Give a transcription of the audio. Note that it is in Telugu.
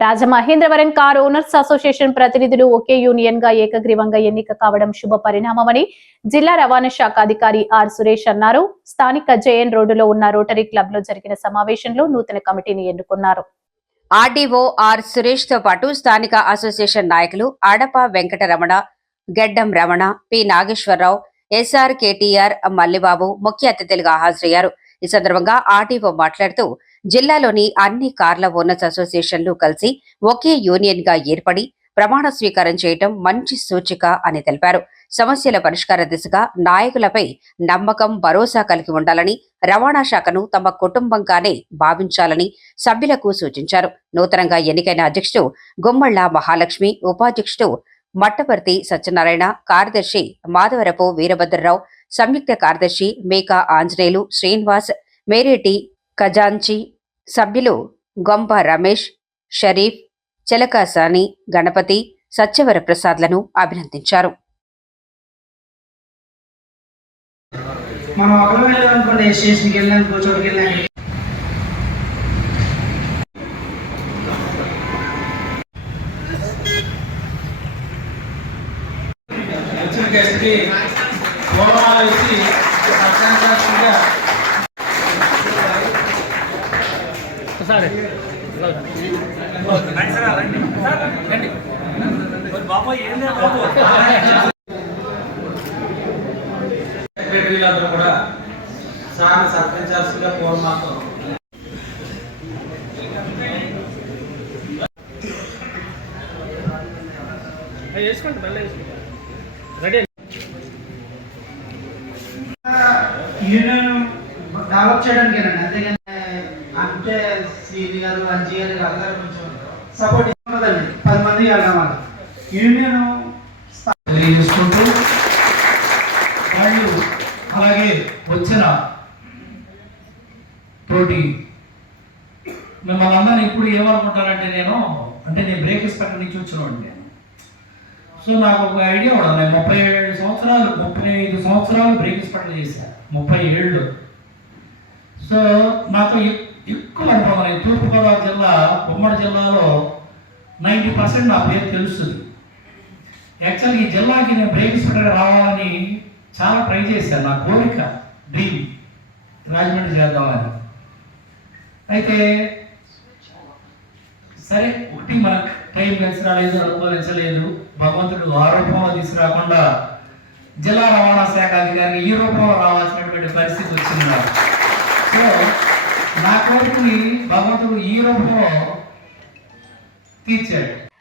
రాజమహేంద్రవరం కార్ ఓనర్స్ అసోసియేషన్ ప్రతినిధులు ఒకే యూనియన్గా ఏకగ్రీవంగా ఎన్నిక కావడం శుభ పరిణామమని జిల్లా రవాణా శాఖ అధికారి ఆర్ సురేష్ అన్నారు. స్థానిక జేఎన్ రోడ్డులో ఉన్న రోటరీ క్లబ్లో జరిగిన సమావేశంలో నూతన కమిటీని ఎన్నుకున్నారు. ఆర్డీఓ ఆర్ సురేష్తో పాటు స్థానిక అసోసియేషన్ నాయకులు Adapa Venkataramana Geddam Ramana P Nageswararao SR KTR Mallibabu ముఖ్య అతిథులుగా హాజరయ్యారు. ఈ సందర్భంగా ఆర్డీఓ మాట్లాడుతూ జిల్లాలోని అన్ని కార్ల ఓనర్స్ అసోసియేషన్లు కలిసి ఒకే యూనియన్గా ఏర్పడి ప్రమాణ స్వీకారం చేయటం మంచి సూచిక అని తెలిపారు. సమస్యల పరిష్కార దిశగా నాయకులపై నమ్మకం భరోసా కలిగి ఉండాలని రవాణా శాఖను తమ కుటుంబంగానే భావించాలని సభ్యులకు సూచించారు. నూతనంగా ఎన్నికైన అధ్యక్షుడు గుమ్మళ్ళ మహాలక్ష్మి ఉపాధ్యక్షుడు మట్టపర్తి సత్యనారాయణ కార్యదర్శి మాధవరపు వీరభద్రరావు సంయుక్త కార్యదర్శి మేకా ఆంజనేయులు శ్రీనివాస్ మేరేటి ఖజాంచి సభ్యులు గొంప రమేష్ షరీఫ్ చిలక సాని గణపతి సత్యవర ప్రసాద్లను అభినందించారు. మనం ఒకరు వెళ్ళాలనుకోండి ఏ స్టేషన్కి చోటుకి వచ్చిన గెస్ట్కి వేసి సత్కారంగా సెక్రటరీలందరూ కూడా సార్ని సత్కరించాల్సిందిగా పూలమాలతో యూనియన్ డెవలప్ చేయడానికేనండి అంతేగాని అంటే శ్రీని గారు అంజీ గారు అందరూ కొంచెం సపోర్ట్ ఇస్తున్నదండి పది మంది అన్నమాట యూనియన్ తెలియజేసుకుంటూ మరియు అలాగే వచ్చిన తోటి మిమ్మల్ని అందరూ ఇప్పుడు ఏమనుకుంటారంటే నేను అంటే నేను బ్రేక్ ఇస్తాను నుంచి వచ్చినవాడిని నేను. సో నాకు ఒక ఐడియా ఉండాలి ముప్పై ఏడు సంవత్సరాలు ముప్పై ఐదు సంవత్సరాలు బ్రేక్ ఇస్తాను చేశాను ముప్పై ఏళ్ళు. సో నాకు ఎక్కువ అనుభవం నేను తూర్పుగోదావరి జిల్లా ఉమ్మడి జిల్లాలో నైంటీ పర్సెంట్ నా పేరు తెలుస్తుంది. యాక్చువల్ ఈ జిల్లాకి నేను బ్రేక్ ఇన్స్పెక్టర్ రావాలని చాలా ట్రై చేశాను. నా కోరిక డ్రీమ్ రాజమండ్రి చేద్దామని. అయితే సరే ఒకటి మనకు టైం కలిసి రాలేదు అనుకోవించలేదు భగవంతుడు ఆ రూపంలో తీసుకురాకుండా జిల్లా రవాణా శాఖ అధికారి ఈ రూపంలో రావాల్సినటువంటి పరిస్థితి వచ్చింది సో నా కోరికని భగవంతుడు ఈ రూపంలో తీర్చాడు.